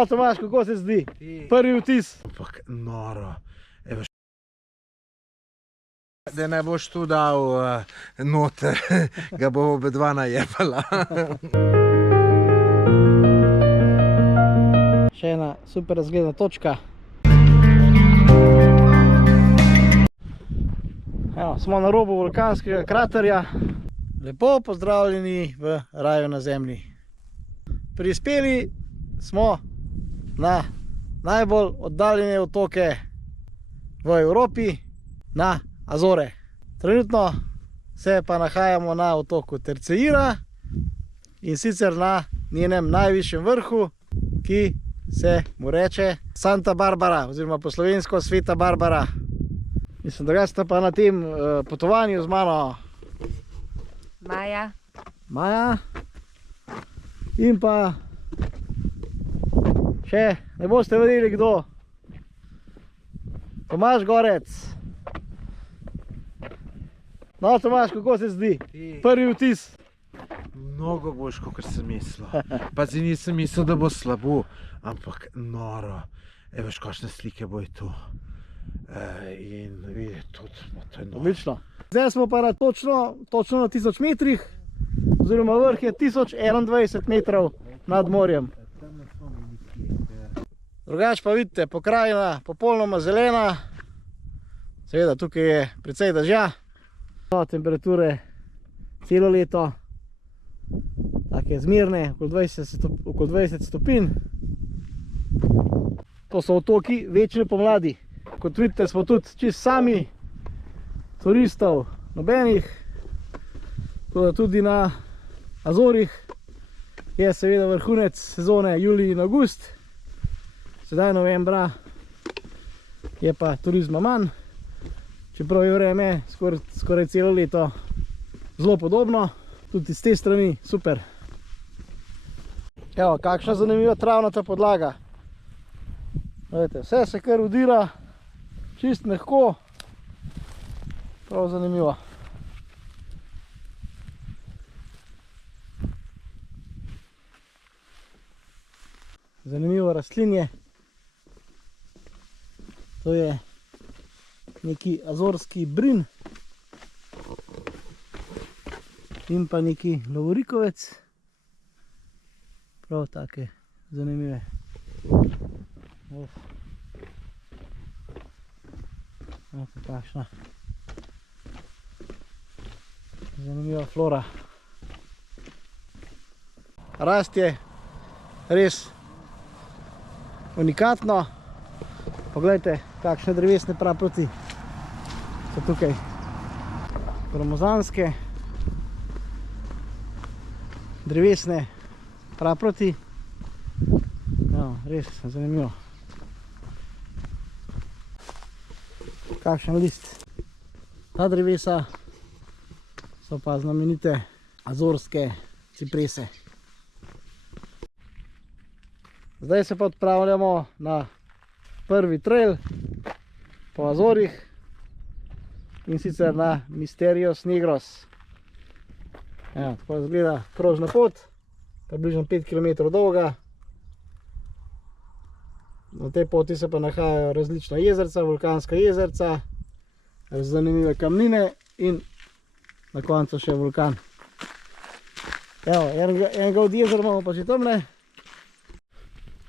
No, Tomaž, kako se zdi? Prvi vtis. Ampak noro. Evo, da ne boš tu dal noter, ga bo obedva najebala. Še ena super razgledna točka. Evo, smo na robu vulkanskega kraterja. Lepo pozdravljeni v raju na zemlji. Prispeli smo na najbolj oddaljene otoke v Evropi, na Azore. Trenutno se pa nahajamo na otoku Terceira in sicer na njenem najvišjem vrhu, ki se mu reče Santa Barbara oziroma po slovensko Sveta Barbara. Mislim, da ste pa na tem potovanju z mano Maja in pa še ne boste verjeli kdo, Tomaž Gorec. No, Tomaž, kako se zdi? Prvi vtis? Mnogo boljš, kot sem mislil. Pazi, nisem mislil, da bo slabo, ampak noro. Evo, kakšne slike bo tu. In videti tudi, to je noro. Odlično. Zdaj smo pa na točno na 1000 metrih, oziroma vrh je 1021 metrov nad morjem. Drugače pa vidite, pokrajina popolnoma zelena. Seveda tukaj je precej dežja. Temperature celo leto take zmerne, okoli 20 stopinj. To so otoki večne pomladi. Kot vidite, smo tudi čisto sami, turistov nobenih. Tako da tudi na Azorih je seveda vrhunec sezone julij in avgust. Sedaj novembra je pa turizma manj, čeprav je vreme skoraj celo leto zelo podobno. Tudi z te strani super. Evo, kakšna zanimiva travnata podlaga. Gledajte, vse se kar udira, čist mehko, prav zanimivo. Zanimivo rastlinje. To je neki azorski brin in pa neki lovorikovec. Prav take zanimive. Kakšna zanimiva flora. Rast je res unikatno. Poglejte, kakšne drevesne praproti so tukaj. Gromozanske drevesne praproti. Res zanimivo. Kakšen list. Ta drevesa so pa znamenite azorske ciprese. Zdaj se pa odpravljamo na prvi trail po Azorih in sicer na Misterios Negros. Tako izgleda krožna pot, približno 5 km dolga. Na tej poti se pa nahajajo različna jezerca, vulkanska jezerca, zanimive kamnine in na koncu še vulkan. Evo, enega od jezer imamo pa že tamle.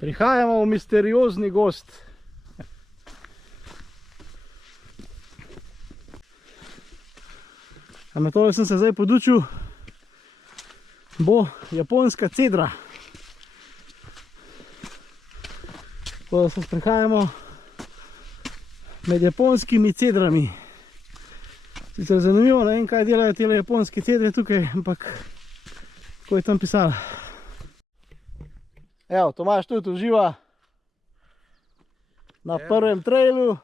Prihajamo v misteriozni gozd. Na tole sem se zdaj podučil, bo japonska cedra. Tako da se sprehajamo med japonskimi cedrami. Sicer zanimivo, ne vem, kaj delajo tele japonske cedre tukaj, ampak tako je tam pisalo. Evo, Tomaž tudi uživa na prvem trailu.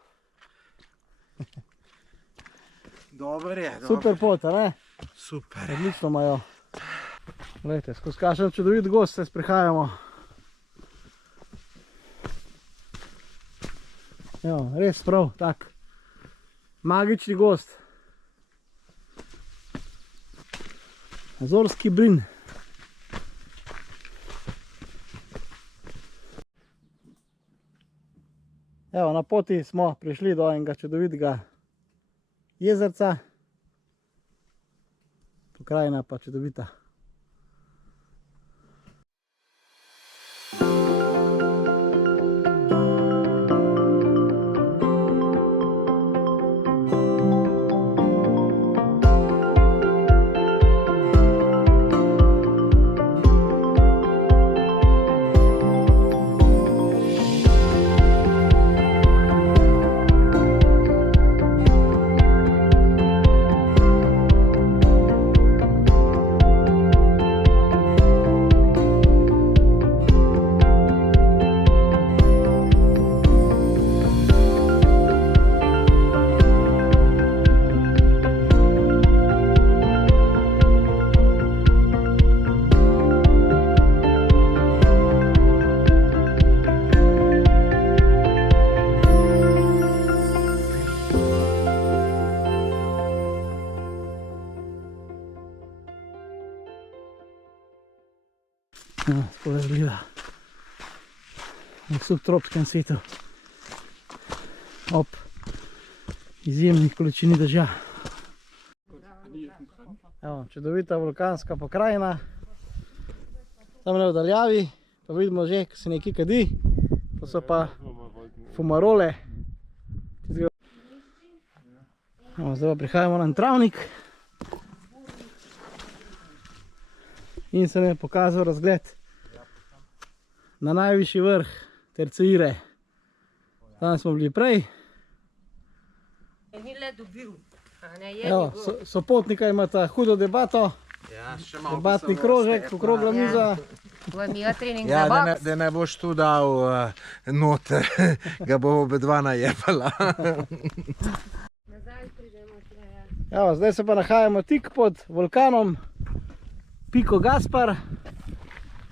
Dober je, dober. Super pot, a ne? Super. Odlično imajo. Gledajte, skozi kakšen čudovit gozd se sprehajamo. Evo, res prav, tak magični gozd. Azorski brin. Evo, na poti smo prišli do enega čudovitega jezerca. Pokrajina pa čudovita. Spoležljiva v subtropskem svetu ob izjemnih količini dežja. Evo, čudovita vulkanska pokrajina. Tamle v daljavi pa vidimo že, ko se nekaj kadi. To so pa fumarole. Evo, zdaj pa prihajamo na travnik. In se mi je pokazal razgled na najvišji vrh Terceire. Tam smo bili prej. Evo, sopotnika imata hudo debato. Debatni krožek, okrogla miza. Ja, da ne boš tu dal noter, ga bo obedva najebala. Evo, zdaj se pa nahajamo tik pod vulkanom Pico Gaspar.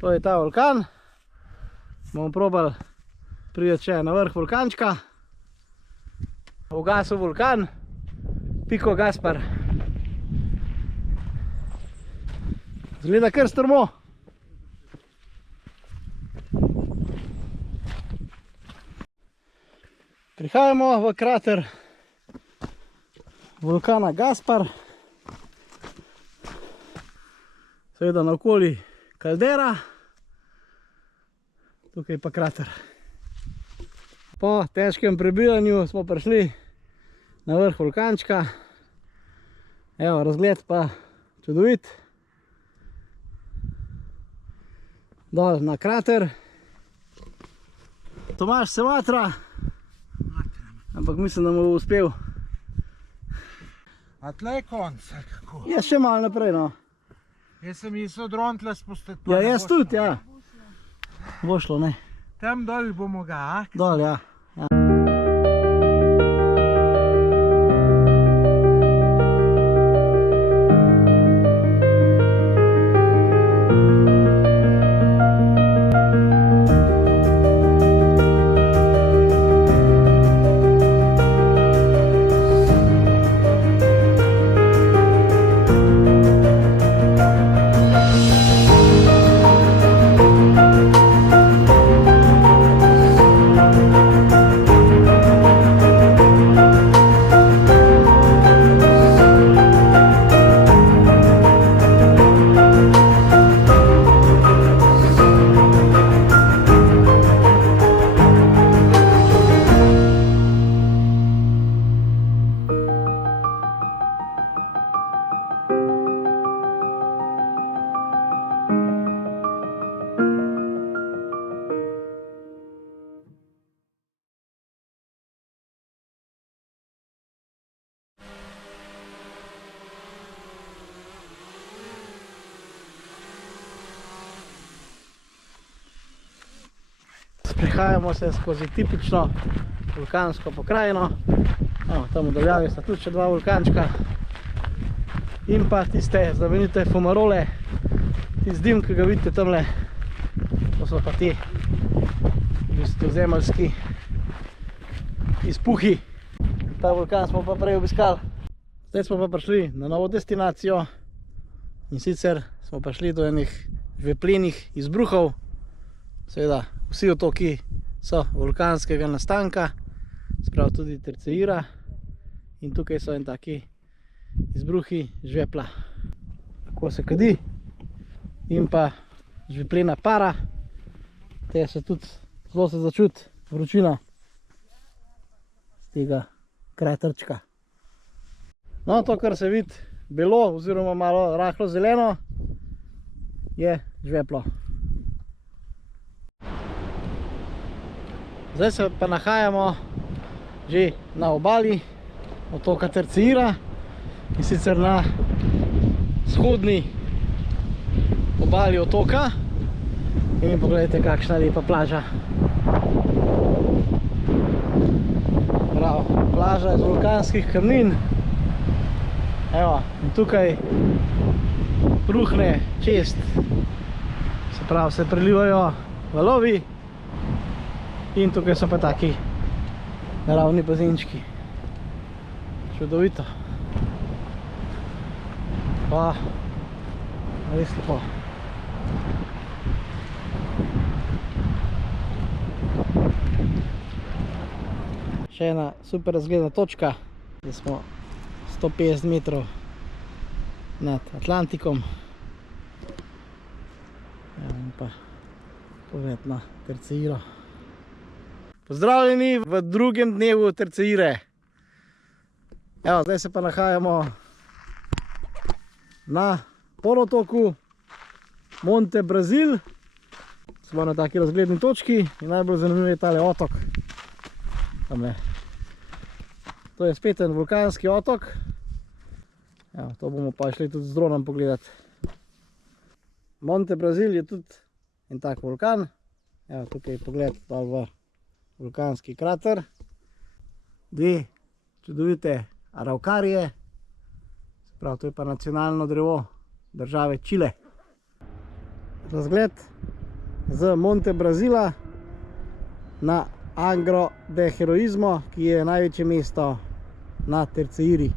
To je ta vulkan. Bomo probali priti še na vrh vulkančka. Ugasil vulkan Pico Gaspar. Zgleda kar strmo. Prihajamo v krater vulkana Gaspar. Seveda naokoli kaldera. Tukaj pa krater. Po težkem prebijanju smo prišli na vrh vulkančka. Evo, razgled pa čudovit. Dol na krater. Tomaž se matra, ampak mislim, da mu bo uspel. A tle je konc, kako? Je še malo naprej, no. Jaz sem mislil dron tle spustiti. Ja, jaz tudi, ja. Bo šlo, ne. Tam dol bomo ga, a? Dol, ja. Prihajamo se skozi tipično vulkansko pokrajino. Tam v daljavi sta tudi še dva vulkančka. In pa tiste znamenite fumarole, tisti dim, ki ga vidite tamle, to so pa ti v bistvu zemeljski izpuhi. Ta vulkan smo pa prej obiskali. Zdaj smo pa prišli na novo destinacijo in sicer smo prišli do enih žveplenih izbruhov. Seveda, vsi otoki so vulkanskega nastanka sprav tudi terceira. In tukaj so en taki izbruhi žvepla. Tako se kadi in pa žveplena para. Te se tudi zelo se začuti vročina z tega kraterčka. No, to, kar se vidi belo oziroma malo rahlo zeleno, je žveplo. Zdaj se pa nahajamo že na obali otoka Terceira, in sicer na vzhodni obali otoka. In pogledajte, kakšna lepa plaža. Prav, plaža iz vulkanskih kamnin. Evo, in tukaj bruhne čest. Se pravi, se prelivajo valovi. In tukaj so pa taki naravni bazenčki. Čudovito. Pa, res lepo. Še ena super razgledna točka. Zdaj smo 150 metrov nad Atlantikom. In pa pogled na Terceiro. Pozdravljeni v drugem dnevu Terceire. Evo, zdaj se pa nahajamo na polotoku Monte Brazil. Smo na taki razgledni točki in najbolj zanimiv je tale otok. Tamle. To je spet en vulkanski otok. Evo, to bomo pa šli tudi z dronom pogledati. Monte Brazil je tudi en tak vulkan. Evo, tukaj je pogled dol v vulkanski krater. Dve čudovite araukarije. Prav, to je pa nacionalno drevo države Čile. Razgled z Monte Brazila na Angro de Heroismo, ki je največje mesto na Terceiri.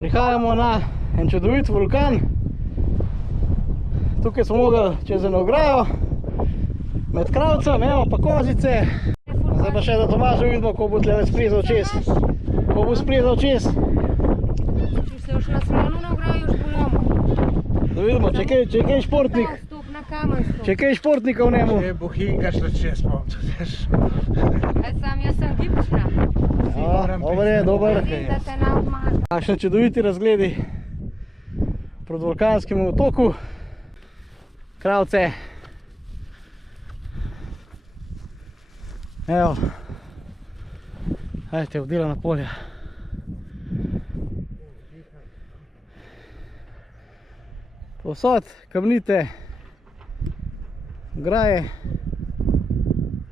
Prihajamo na en čudovit vulkan. Tukaj smo mogli čez eno ograjo, med kravcem, evo pa kozice. Zdaj pa še za Tomaža vidimo, ko bo tle splezal čez. Ko bo splezal čez. Če se už naslonu na ograjo, už bomo. Da vidimo, če je kaj športnik. Stop na kamen stop. Če je kaj športnika v njemu. Če bohinka šla čez, bom čudeš. Jaz sem gibčna. Dobar je, dober. Vidim, da te ne odmaga. Kakšni čudoviti razgledi proti vulkanskemu otoku. Kravce. Evo. Ajte, obdelana polja. Povsod kamnite ograje.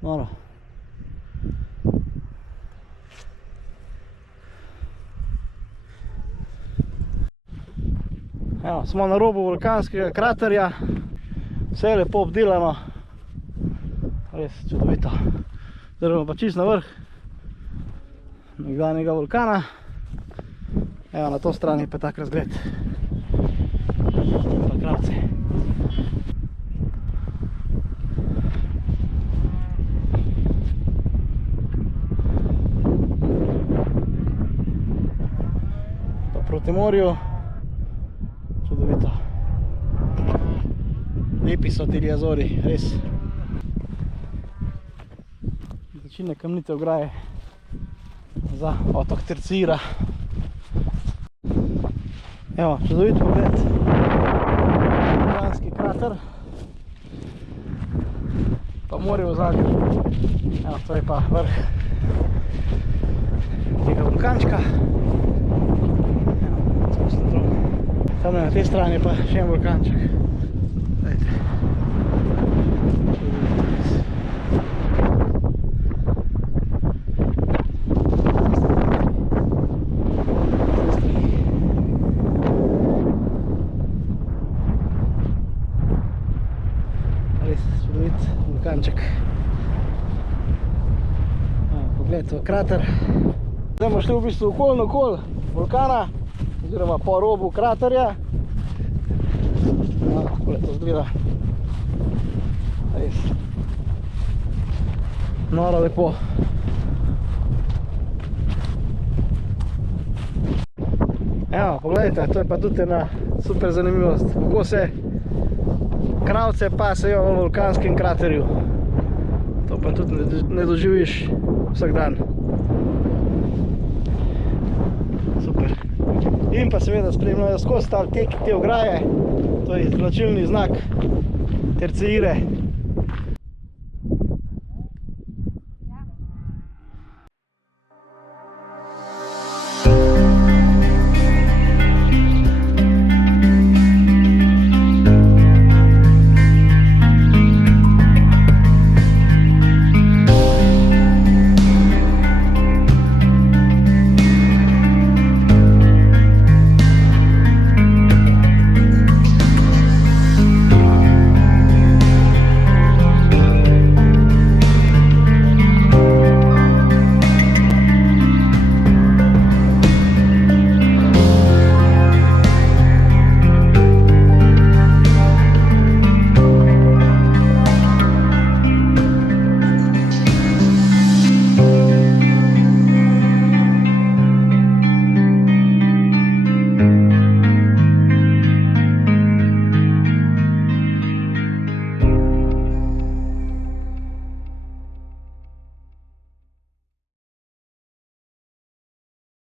Noro. Evo, smo na robu vulkanskega kraterja. Vse je lepo obdelano. Res čudovito. Zdaj bomo pa čisto na vrh nekdanjega vulkana. Evo, na to strani pa tak razgled. Pa kravce. Pa proti morju. Čudovito. Lepi so ti Azori, res. Začine kamnite ograje za otok Terceira. Evo, čudovit pogled. Vulkanski krater. Pa morje v zadnjem. Evo, to je pa vrh tega vulkančka. Tam na tej strani je pa še en vulkanček. Dajte. pogled v krater. Zdaj bomo šli v bistvu okoli vulkana, oziroma po robu kraterja. Tako to izgleda. Res noro lepo. Evo, pogledajte, to je pa tudi ena super zanimivost, kako se kravce pasejo v vulkanskem kraterju. To pa tudi ne doživiš vsak dan. Super. In pa seveda spremljajo skozi te ograje, to je značilni znak Terceire.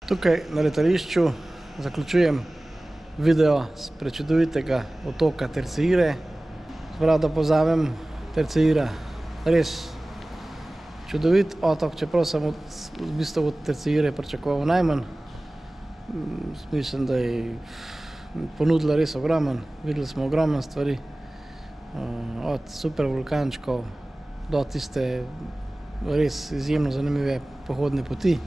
Tukaj na letališču zaključujem video z prečudovitega otoka Terceire. Prav, da povzamem, Terceira, res čudovit otok, čeprav sem v bistvu od Terceire pričakoval najmanj. Mislim, da je ponudila res ogromen, videli smo ogromen stvari, od super vulkančkov do tiste res izjemno zanimive pohodne poti.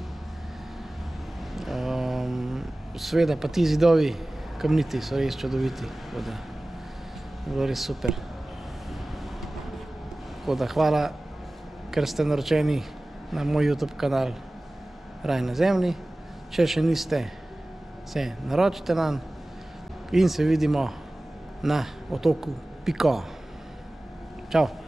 Seveda pa ti zidovi kamniti so res čudoviti, tako da je bilo res super. Tako da hvala, ker ste naročeni na moj YouTube kanal Raj na zemlji. Če še niste, se naročite nanj in se vidimo na otoku Pico. Čau!